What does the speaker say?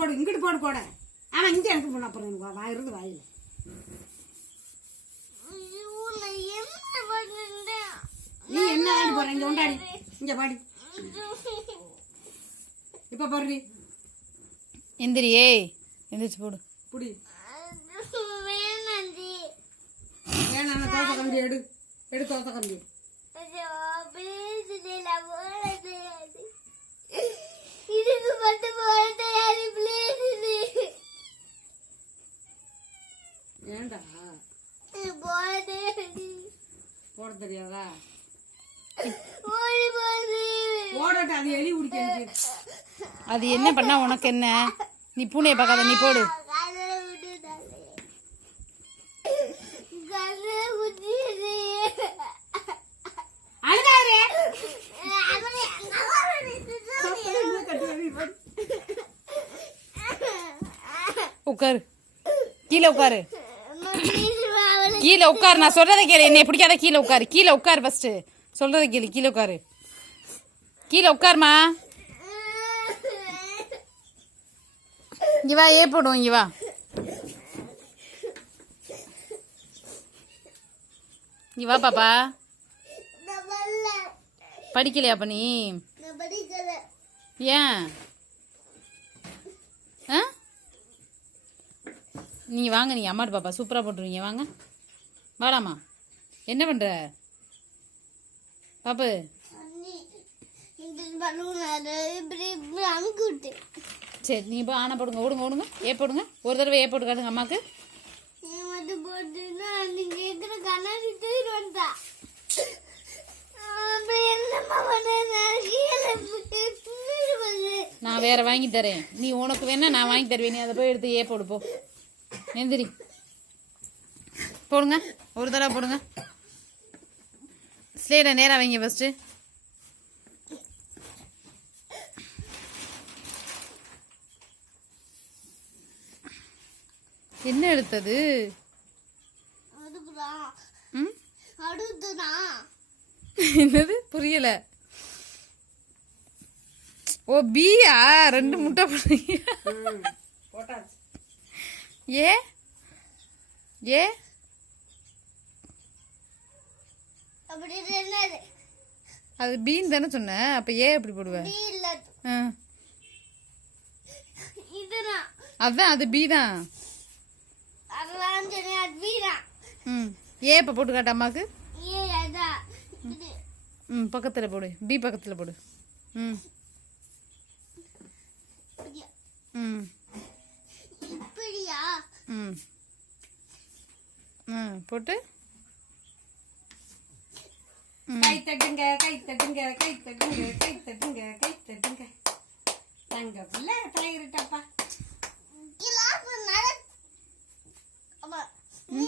போடு இங்கிட்டு போடு கூட. ஆமாம் இங்கே எனக்கு போன அப்புறம் எனக்கு வாய் இருந்து வாயில். நீ என்ன வாங்கிட்டு போற? இங்கே உண்டாடி இங்கே பாடி. இப்போ போடுறி. எந்திரியே எந்திரிச்சு போடு. புடி. வேணாம் தோசை கம்பி எடு. எடு தோசை கம்பி. ஏண்டா போட தெரியாதா? போடட்ட அது எலி குடிக்க. அது என்ன பண்ணா உனக்கு என்ன? நீ பூனையை பார்க்காத, நீ போடு. உட்காரு, கீழே உட்காரு, கீழே உட்காரு. நான் சொல்றதை கேளு. என்னை பிடிக்காத, கீழே உட்காரு. கீழே உட்காரு ஃபர்ஸ்ட். சொல்றதை கேளு. கீழே உட்காரு. கீழே உட்காருமா. இங்க வா, ஏ போடும். இங்க வா. இங்க வா பாப்பா. படிக்கலையா அப்ப நீ? ஏன்? நீங்க வாங்க, நீங்க அம்மாட்டு பாப்பா சூப்பரா போட்டுருவீங்க. வாங்க வாடாமா. என்ன பண்ற பாப்பு? சரி நீ இப்போ ஆனா போடுங்க. ஓடுங்க ஓடுங்க. ஏ போடுங்க. ஒரு தடவை ஏ போட்டு காட்டுங்க அம்மாக்கு. நான் வேற வாங்கி தரேன். நீ உனக்கு வேணா நான் வாங்கி தருவேன். நீ அதை போய் எடுத்து ஏ போடு. போ எந்திரி. போடுங்க. ஒரு தடவை போடுங்க. ஸ்லேட்டை நேரா வைங்க ஃபர்ஸ்ட். என்ன எடுத்தது? என்னது புரியல? ஓ பியா? 2 முட்டை போடுறீங்க. ஏ ஏ அது பீன் தானே சொன்ன. அப்ப ஏ எப்படி போடுவேன்? அதான் அது பி தான். ஏ இப்ப போட்டு காட்ட அம்மாக்கு. பக்கத்துல போடு. பி பக்கத்துல போடு. போட்டு கை தட்டுங்க கை தட்டுங்க கை தட்டுங்க கை தட்டுங்க கை தட்டுங்க. தங்க பிள்ளை தலையிட்டப்பா. நீ